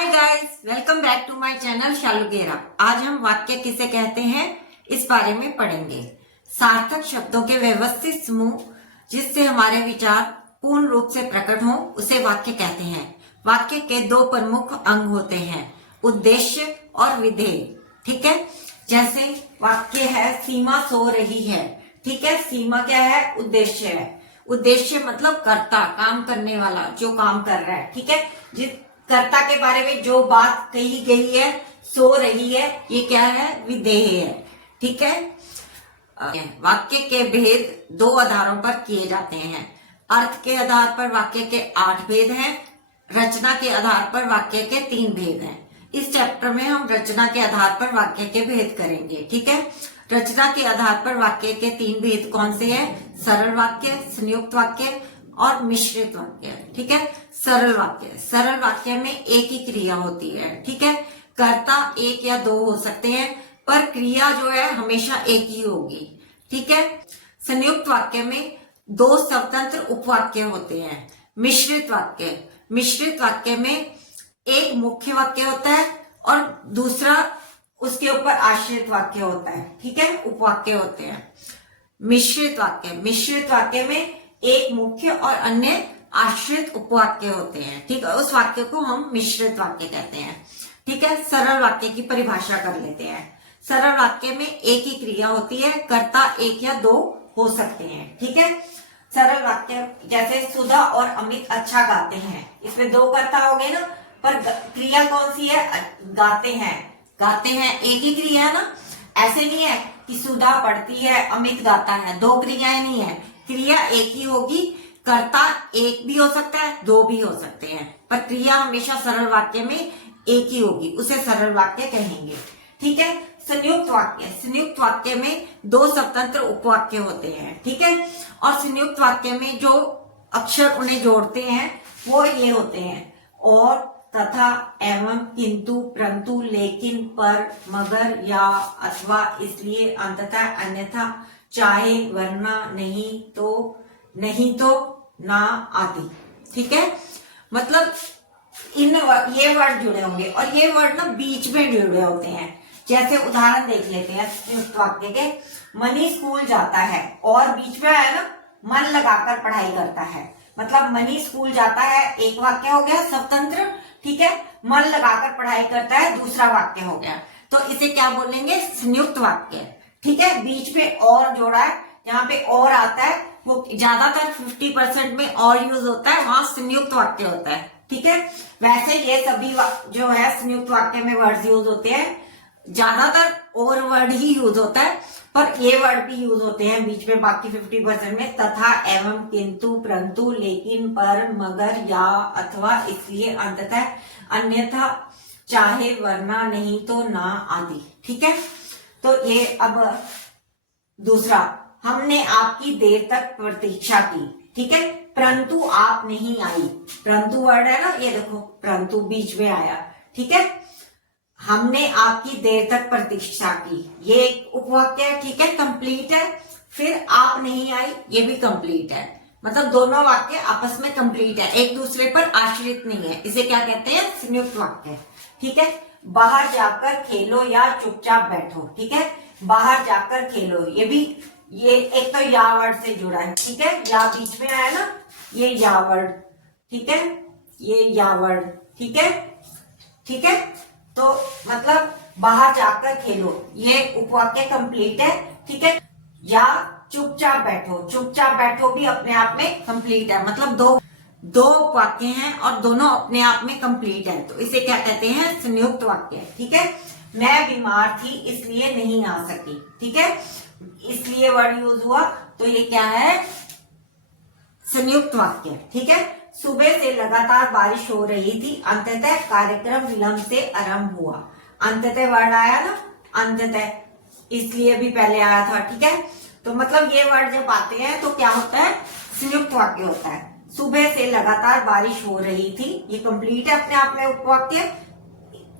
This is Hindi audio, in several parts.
Hi guys, welcome back to my channel Shalu Gera. आज हम वाक्य किसे कहते हैं इस बारे में पढ़ेंगे। सार्थक शब्दों के व्यवस्थित समूह जिससे हमारे विचार पूर्ण रूप से प्रकट हो उसे वाक्य कहते हैं। वाक्य के दो प्रमुख अंग होते हैं, उद्देश्य और विधेय। ठीक है, जैसे वाक्य है सीमा सो रही है। ठीक है, सीमा क्या है? उद्देश्य है। उद्देश्य मतलब कर्ता, काम करने वाला, जो काम कर रहा है। ठीक है, जिस कर्ता के बारे में जो बात कही गई है, सो रही है, ये क्या है? विधेय है। ठीक है, वाक्य के भेद दो आधारों पर किए जाते हैं। अर्थ के आधार पर वाक्य के 8 भेद हैं, रचना के आधार पर वाक्य के 3 भेद हैं। इस चैप्टर में हम रचना के आधार पर वाक्य के भेद करेंगे। ठीक है, रचना के आधार पर वाक्य के 3 भेद कौन से हैं? सरल वाक्य, संयुक्त वाक्य और मिश्रित वाक्य। ठीक है, सरल वाक्य में एक ही क्रिया होती है। ठीक है, कर्ता एक या दो हो सकते हैं, पर क्रिया जो है हमेशा एक ही होगी। ठीक है, संयुक्त वाक्य में 2 स्वतंत्र उपवाक्य होते हैं। मिश्रित वाक्य में एक मुख्य वाक्य होता है और दूसरा उसके ऊपर आश्रित वाक्य होता है। ठीक है, उपवाक्य होते हैं। मिश्रित वाक्य में एक मुख्य और अन्य आश्रित उपवाक्य होते हैं। ठीक है, उस वाक्य को हम मिश्रित वाक्य कहते हैं। ठीक है, सरल वाक्य की परिभाषा कर लेते हैं। सरल वाक्य में एक ही क्रिया होती है, कर्ता एक या दो हो सकते हैं। ठीक है, सरल वाक्य जैसे सुधा और अमित अच्छा गाते हैं, इसमें 2 कर्ता हो गए ना, पर क्रिया कौन सी है? गाते हैं एक ही क्रिया है ना। ऐसे नहीं है कि सुधा पढ़ती है, अमित गाता है, 2 क्रियाएं नहीं है, क्रिया एक ही होगी। कर्ता एक भी हो सकता है, 2 भी हो सकते हैं, पर क्रिया हमेशा सरल वाक्य में एक ही होगी, उसे सरल वाक्य कहेंगे। ठीक है, संयुक्त वाक्य में 2 स्वतंत्र उपवाक्य होते हैं। ठीक है, और संयुक्त वाक्य में जो अक्षर उन्हें जोड़ते हैं वो ये होते हैं: और, तथा, एवं, किंतु, परंतु, लेकिन, पर, मगर, या, अथवा, इसलिए, अंततः, अन्यथा, चाहे, वरना, नहीं तो, ना, आदि। ठीक है, मतलब ये वर्ड जुड़े होंगे और ये वर्ड ना बीच में जुड़े होते हैं। जैसे उदाहरण देख लेते हैं संयुक्त वाक्य के। मनी स्कूल जाता है और बीच में आया ना, मन लगाकर पढ़ाई करता है, मतलब मनी स्कूल जाता है एक वाक्य हो गया स्वतंत्र। ठीक है, मन लगाकर पढ़ाई करता है दूसरा वाक्य हो गया, तो इसे क्या बोलेंगे? संयुक्त वाक्य। ठीक है, बीच में और जोड़ा है, यहाँ पे और आता है, वो ज्यादातर 50% में और यूज होता है, वहां संयुक्त वाक्य होता है। ठीक है, वैसे ये सभी जो है संयुक्त वाक्य में वर्ड्स यूज होते हैं, ज्यादातर और वर्ड ही यूज होता है, पर ये वर्ड भी यूज होते हैं बीच में बाकी 50% में: तथा, एवं, किंतु, परंतु, लेकिन, पर, मगर, या, अथवा, इसलिए, अंततः, अन्यथा, चाहे, वरना, नहीं तो, ना, आदि। ठीक है, तो ये अब दूसरा, हमने आपकी देर तक प्रतीक्षा की। ठीक है, परंतु आप नहीं आई, परंतु वर्ड है ना, ये देखो परंतु बीच में आया। ठीक है, हमने आपकी देर तक प्रतीक्षा की, ये एक उपवाक्य है। ठीक है, कंप्लीट है। फिर आप नहीं आई, ये भी कंप्लीट है, मतलब दोनों वाक्य आपस में कंप्लीट है, एक दूसरे पर आश्रित नहीं है, इसे क्या कहते हैं? संयुक्त वाक्य। ठीक है, बाहर जाकर खेलो या चुपचाप बैठो। ठीक है, बाहर जाकर खेलो, ये एक तो या वर्ड से जुड़ा है। ठीक है, या बीच में आया ना, ये या वर्ड। ठीक है, ये या वर्ड। ठीक है, तो मतलब बाहर जाकर खेलो, ये उपवाक्य कंप्लीट है। ठीक है, या चुपचाप बैठो भी अपने आप में कंप्लीट है, मतलब दो वाक्य हैं और दोनों अपने आप में कंप्लीट है, तो इसे क्या कहते हैं? संयुक्त वाक्य। ठीक है, मैं बीमार थी इसलिए नहीं आ सकी। ठीक है, इसलिए वर्ड यूज हुआ, तो ये क्या है? संयुक्त वाक्य। ठीक है, सुबह से लगातार बारिश हो रही थी, अंततः कार्यक्रम विलंब से आरंभ हुआ। अंततः वर्ड आया ना, अंततः, इसलिए भी पहले आया था। ठीक है, तो मतलब ये वर्ड जब आते हैं तो क्या होता है? संयुक्त वाक्य होता है। सुबह से लगातार बारिश हो रही थी, ये कंप्लीट है अपने आप में उपवाक्य।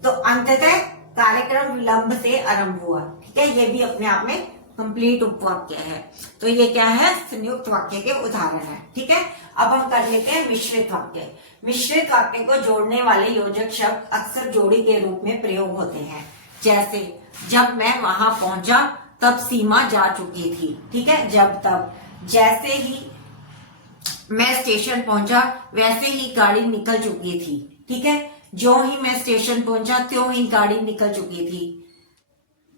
तो अंततः कार्यक्रम विलंब से आरंभ हुआ। ठीक है, ये भी अपने आप में कंप्लीट उपवाक्य है। तो ये क्या है, संयुक्त वाक्य के उदाहरण है। ठीक है, अब हम कर लेते हैं मिश्रित वाक्य। मिश्रित वाक्य को जोड़ने वाले योजक शब्द अक्सर जोड़ी के रूप में प्रयोग होते हैं। जैसे जब मैं वहां पहुंचा तब सीमा जा चुकी थी। ठीक है, जब तब। जैसे ही मैं स्टेशन पहुंचा वैसे ही गाड़ी निकल चुकी थी। ठीक है, जो ही मैं स्टेशन पहुंचा त्यों ही गाड़ी निकल चुकी थी।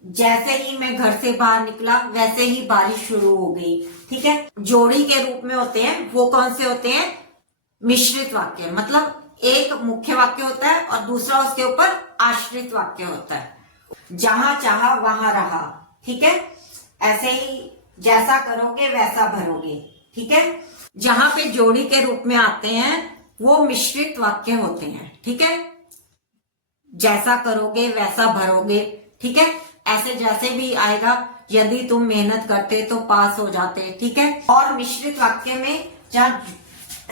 जैसे ही मैं घर से बाहर निकला वैसे ही बारिश शुरू हो गई। ठीक है, जोड़ी के रूप में होते हैं वो कौन से होते हैं, मिश्रित वाक्य। मतलब एक मुख्य वाक्य होता है और दूसरा उसके ऊपर आश्रित वाक्य होता है। जहां चाहा वहां रहा। ठीक है, ऐसे ही जैसा करोगे वैसा भरोगे। ठीक है, जहां पे जोड़ी के रूप में आते हैं वो मिश्रित वाक्य होते हैं। ठीक है, जैसा करोगे वैसा भरोगे। ठीक है, ऐसे जैसे भी आएगा, यदि तुम मेहनत करते तो पास हो जाते। ठीक है, और मिश्रित वाक्य में जहाँ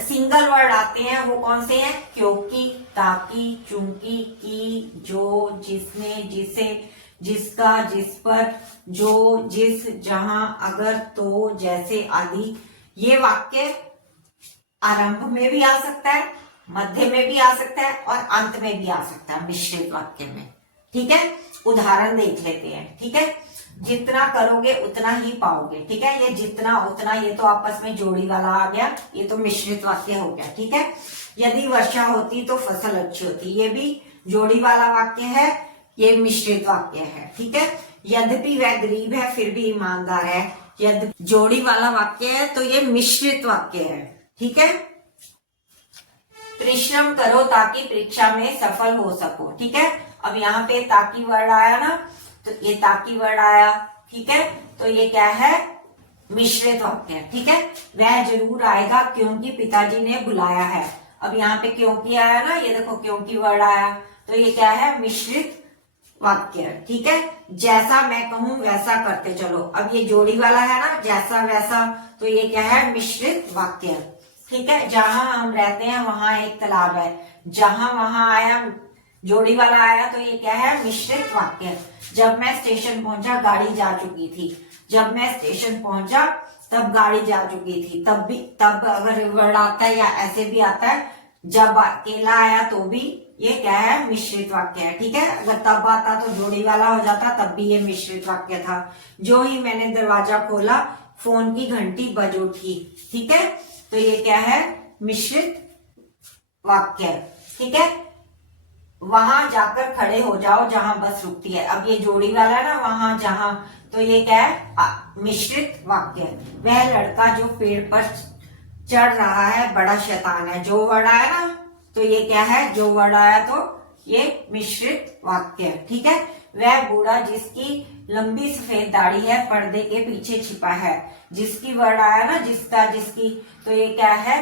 सिंगल वर्ड आते हैं वो कौन से हैं, क्योंकि, ताकि, चूंकि, की, जो, जिसने, जिसे, जिसका, जिस पर, जो, जिस, जहां, अगर, तो, जैसे आदि। ये वाक्य आरंभ में भी आ सकता है, मध्य में भी आ सकता है और अंत में भी आ सकता है मिश्रित वाक्य में। ठीक है, उदाहरण देख लेते हैं। ठीक है, जितना करोगे उतना ही पाओगे। ठीक है, ये जितना उतना ये तो आपस में जोड़ी वाला आ गया, ये तो मिश्रित वाक्य हो गया। ठीक है, यदि वर्षा होती तो फसल अच्छी होती, ये भी जोड़ी वाला वाक्य है, ये मिश्रित वाक्य है। ठीक है, यद्यपि वह गरीब है फिर भी ईमानदार है, यदि जोड़ी वाला वाक्य है तो ये मिश्रित वाक्य है। ठीक है, परिश्रम करो ताकि परीक्षा में सफल हो सको। ठीक है, अब यहाँ पे ताकि वर्ड आया ना, तो ये ताकि वर्ड आया। ठीक है, तो ये क्या है, मिश्रित वाक्य है। ठीक है, वह जरूर आएगा क्योंकि पिताजी ने बुलाया है। अब यहाँ पे क्योंकि आया ना, ये देखो क्योंकि वर्ड आया, तो ये क्या है, मिश्रित वाक्य। ठीक है, जैसा मैं कहूं वैसा करते चलो। अब ये जोड़ी वाला है ना, जैसा वैसा, तो ये क्या है, मिश्रित वाक्य। ठीक है, जहां हम रहते हैं वहां एक तालाब है, जहां वहां आया, जोड़ी वाला आया, तो ये क्या है, मिश्रित वाक्य। जब मैं स्टेशन पहुंचा गाड़ी जा चुकी थी, जब मैं स्टेशन पहुंचा तब गाड़ी जा चुकी थी, तब भी, तब अगर वर्ड आता है या ऐसे भी आता है, जब अकेला आया तो भी ये क्या है, मिश्रित वाक्य है। ठीक है, अगर तब आता तो जोड़ी वाला हो जाता, तब भी ये मिश्रित वाक्य था। जो ही मैंने दरवाजा खोला फोन की घंटी बज उठी। ठीक है, तो ये क्या है, मिश्रित वाक्य। ठीक है, वहां जाकर खड़े हो जाओ जहां बस रुकती है। अब ये जोड़ी वाला है ना, वहां जहां, तो ये क्या है, मिश्रित वाक्य। वह लड़का जो पेड़ पर चढ़ रहा है बड़ा शैतान है। जो वर्ड आया ना, तो ये क्या है, जो वर्ड आया तो ये मिश्रित वाक्य। ठीक है, वह बूढ़ा जिसकी लंबी सफेद दाढ़ी है पर्दे के पीछे छिपा है। जिसकी वर्ड आया ना, जिसका, जिसकी, तो ये क्या है,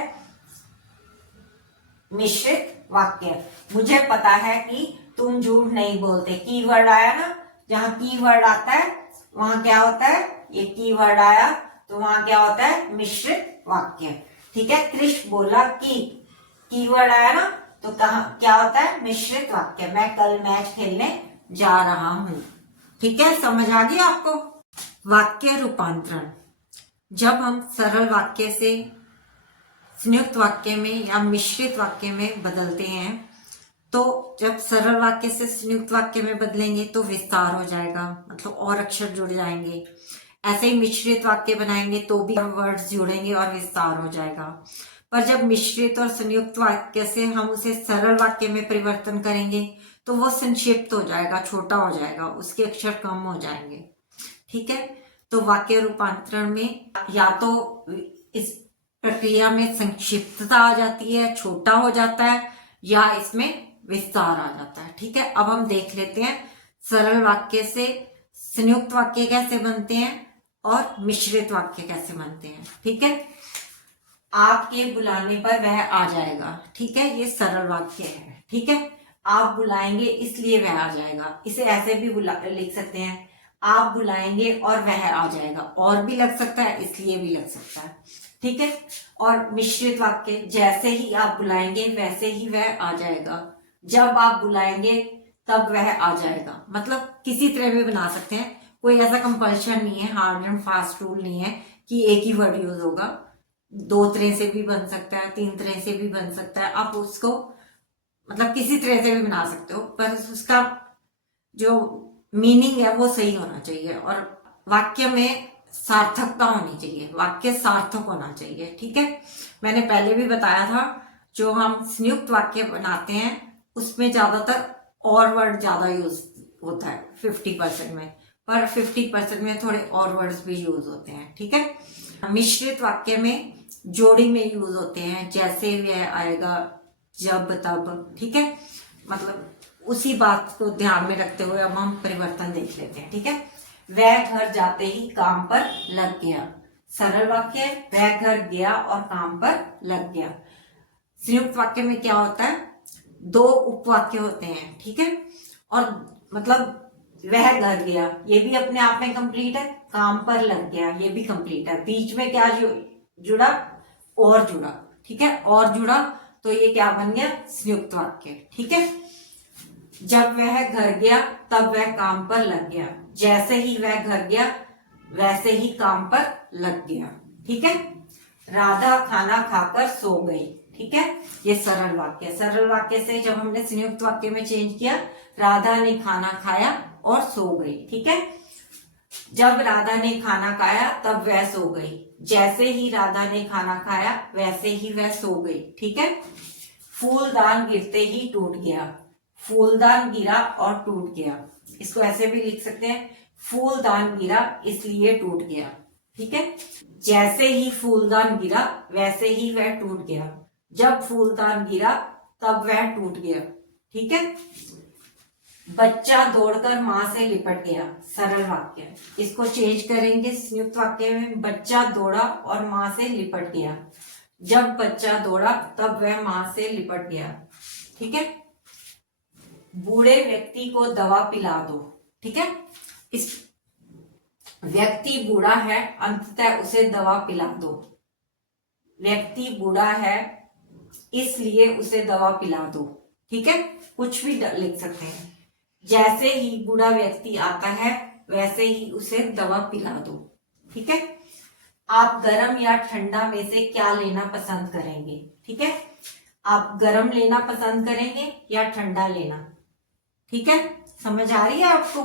मिश्रित वाक्य। मुझे पता है कि तुम झूठ नहीं बोलते। की वर्ड आया ना, जहां की वर्ड आता है वहां क्या होता है, ये की वर्ड आया, तो वहां क्या होता है, मिश्रित वाक्य। ठीक है, कृष बोला की वर्ड आया ना, तो कहा क्या होता है, मिश्रित वाक्य। मैं कल मैच खेलने जा रहा हूं। ठीक है, समझ आ गया आपको। वाक्य रूपांतरण, जब हम सरल वाक्य से संयुक्त वाक्य में या मिश्रित वाक्य में बदलते हैं, तो जब सरल वाक्य से संयुक्त वाक्य में बदलेंगे तो विस्तार हो जाएगा, मतलब और अक्षर जुड़ जाएंगे। ऐसे ही मिश्रित वाक्य बनाएंगे तो भी वर्ड्स जुड़ेंगे और विस्तार हो जाएगा। पर जब मिश्रित और संयुक्त वाक्य से हम उसे सरल वाक्य में परिवर्तन करेंगे तो वो संक्षिप्त हो जाएगा, छोटा हो जाएगा, उसके अक्षर कम हो जाएंगे। ठीक है, तो वाक्य रूपांतरण में या तो इस प्रक्रिया में संक्षिप्तता आ जाती है, छोटा हो जाता है, या इसमें विस्तार आ जाता है। ठीक है, अब हम देख लेते हैं सरल वाक्य से संयुक्त वाक्य कैसे बनते हैं और मिश्रित वाक्य कैसे बनते हैं। ठीक है, आपके बुलाने पर वह आ जाएगा। ठीक है, ये सरल वाक्य है। ठीक है, आप बुलाएंगे इसलिए वह आ जाएगा। इसे ऐसे भी लिख सकते हैं, आप बुलाएंगे और वह आ जाएगा, और भी लग सकता है, इसलिए भी लग सकता है। ठीक है, और मिश्रित वाक्य, जैसे ही आप बुलाएंगे वैसे ही वह आ जाएगा, जब आप बुलाएंगे तब वह आ जाएगा। मतलब किसी तरह भी बना सकते हैं, कोई ऐसा कंपल्शन नहीं है, हार्ड एंड फास्ट रूल नहीं है कि एक ही वर्ड यूज होगा। 2 तरह से भी बन सकता है, 3 तरह से भी बन सकता है। आप उसको मतलब किसी तरह से भी बना सकते हो, पर उसका जो मीनिंग है वो सही होना चाहिए और वाक्य में सार्थकता होनी चाहिए, वाक्य सार्थक होना चाहिए। ठीक है, मैंने पहले भी बताया था जो हम संयुक्त वाक्य बनाते हैं उसमें ज्यादातर और वर्ड ज्यादा यूज होता है 50% में, पर 50% में थोड़े और वर्ड्स भी यूज होते हैं। ठीक है, मिश्रित वाक्य में जोड़ी में यूज होते हैं, जैसे वह आएगा, जब, तब। ठीक है, मतलब उसी बात को ध्यान में रखते हुए अब हम परिवर्तन देख लेते हैं। ठीक है, वह घर जाते ही काम पर लग गया। सरल वाक्य, वह घर गया और काम पर लग गया। संयुक्त वाक्य में क्या होता है, 2 उपवाक्य होते हैं। ठीक है, और मतलब वह घर गया ये भी अपने आप में कंप्लीट है, काम पर लग गया ये भी कंप्लीट है। बीच में क्या जुड़ा, और जुड़ा। ठीक है, और जुड़ा तो ये क्या बन गया, संयुक्त वाक्य। ठीक है, जब वह घर गया तब वह काम पर लग गया। जैसे ही वह घर गया वैसे ही काम पर लग गया। ठीक है, राधा खाना खाकर सो गई। ठीक है, ये सरल वाक्य। सरल वाक्य से जब हमने संयुक्त वाक्य में चेंज किया, राधा ने खाना खाया और सो गई। ठीक है, जब राधा ने खाना खाया तब वह सो गई। जैसे ही राधा ने खाना खाया वैसे ही वह सो गई। ठीक है, फूलदान गिरते ही टूट गया। फूलदान गिरा और टूट गया। इसको ऐसे भी लिख सकते हैं, फूलदान गिरा इसलिए टूट गया। ठीक है, जैसे ही फूलदान गिरा वैसे ही वह टूट गया। जब फूलदान गिरा तब वह टूट गया। ठीक है, बच्चा दौड़कर मां से लिपट गया। सरल वाक्य, इसको चेंज करेंगे संयुक्त वाक्य में, बच्चा दौड़ा और मां से लिपट गया। जब बच्चा दौड़ा तब वह मां से लिपट गया। ठीक है, बूढ़े व्यक्ति को दवा पिला दो। ठीक है, इस व्यक्ति बूढ़ा है, अंततः उसे दवा पिला दो। व्यक्ति बूढ़ा है इसलिए उसे दवा पिला दो। ठीक है, कुछ भी लिख सकते हैं। जैसे ही बूढ़ा व्यक्ति आता है वैसे ही उसे दवा पिला दो। ठीक है, आप गर्म या ठंडा में से क्या लेना पसंद करेंगे। ठीक है, आप गर्म लेना पसंद करेंगे या ठंडा लेना। ठीक है, समझ आ रही है आपको,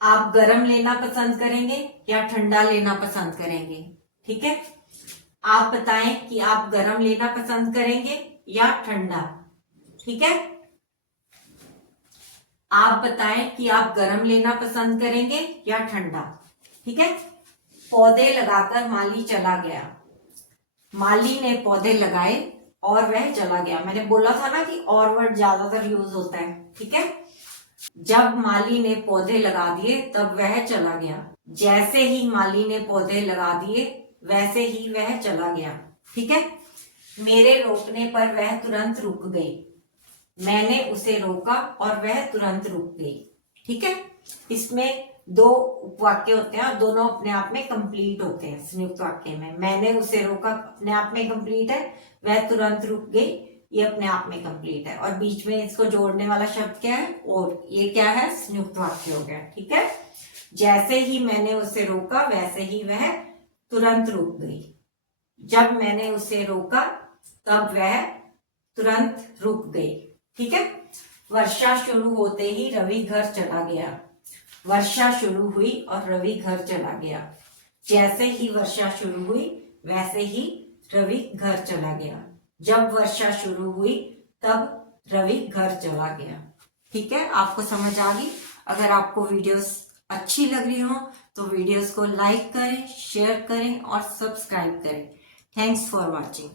आप गर्म लेना पसंद करेंगे या ठंडा लेना पसंद करेंगे। ठीक है, आप बताएं कि आप गर्म लेना पसंद करेंगे या ठंडा। ठीक है, आप बताएं कि आप गर्म लेना पसंद करेंगे या ठंडा। ठीक है, पौधे लगाकर माली चला गया। माली ने पौधे लगाए और वह चला गया। मैंने बोला था ना कि और वर्ड ज्यादातर यूज होता है। ठीक है, जब माली ने पौधे लगा दिए तब वह चला गया। जैसे ही माली ने पौधे लगा दिए वैसे ही वह चला गया। ठीक है, मेरे रोकने पर वह तुरंत रुक गई। मैंने उसे रोका और वह तुरंत रुक गई। ठीक है, इसमें 2 उपवाक्य होते हैं और दोनों अपने आप में कंप्लीट होते हैं संयुक्त वाक्य में। मैंने उसे रोका अपने आप में कंप्लीट है, वह तुरंत रुक गई ये अपने आप में कंप्लीट है, और बीच में इसको जोड़ने वाला शब्द क्या है, और। ये क्या है, संयुक्त वाक्य हो गया। ठीक है, जैसे ही मैंने उसे रोका वैसे ही वह तुरंत रुक गई। जब मैंने उसे रोका तब वह तुरंत रुक गई। ठीक है, वर्षा शुरू होते ही रवि घर चला गया। वर्षा शुरू हुई और रवि घर चला गया। जैसे ही वर्षा शुरू हुई वैसे ही रवि घर चला गया। जब वर्षा शुरू हुई तब रवि घर चला गया। ठीक है, आपको समझ आ गई। अगर आपको वीडियोस अच्छी लग रही हो तो वीडियोस को लाइक करें, शेयर करें और सब्सक्राइब करें। Thanks for watching.